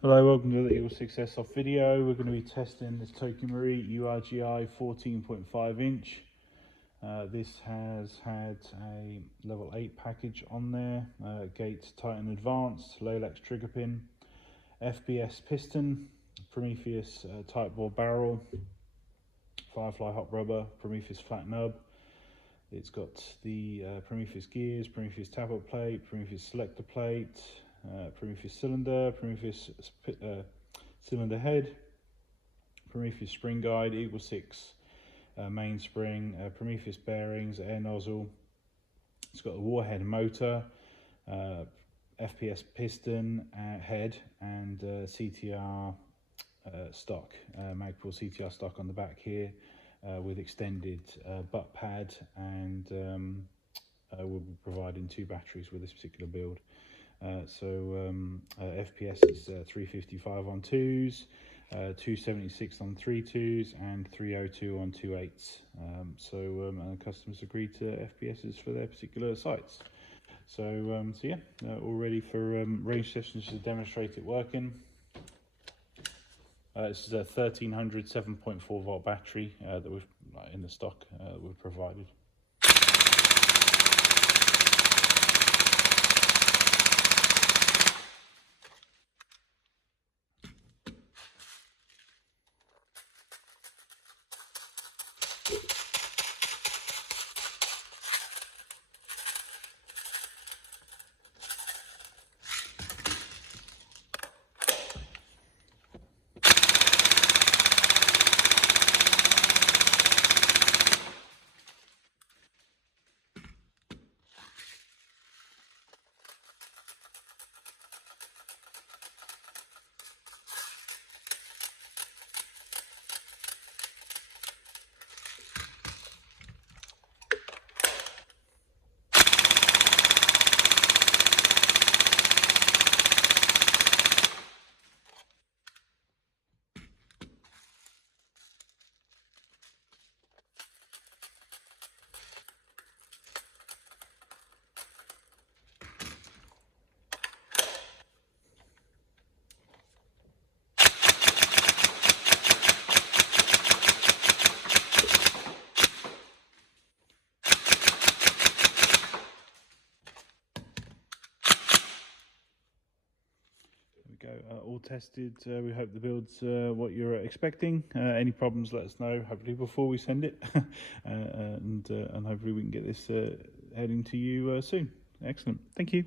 Hello, welcome to the EagleSix Airsoft video. We're going to be testing this Urgi Urgi 14.5 inch. This has had a level 8 package on there, Gates Titan Advanced, Laylax Trigger Pin, FPS Piston, Prometheus Type Bore Barrel, Firefly Hop rubber, Prometheus Flat Nub. It's got the Prometheus gears, Prometheus Tappet plate, Prometheus Selector plate, Prometheus cylinder, Prometheus cylinder head, Prometheus SpringGuide, EagleSix mainspring, Prometheus Bearings, Air Nozzle. It's got a Warhead motor, FPS Piston Head, and CTR stock, Magpul CTR stock on the back here, with extended butt pad, and we'll be providing 2 batteries with this particular build. FPS is 355 on 2s, 276 on 3.2s, and 302 on 2.8s. And customers agreed to FPSs for their particular sites. So yeah, all ready for range sessions to demonstrate it working. This is a 1300 7.4 volt battery that we've in the stock we've provided. All tested. We hope the build's what you're expecting. Any problems, let us know, hopefully before we send it, and hopefully we can get this heading to you soon. Excellent. Thank you.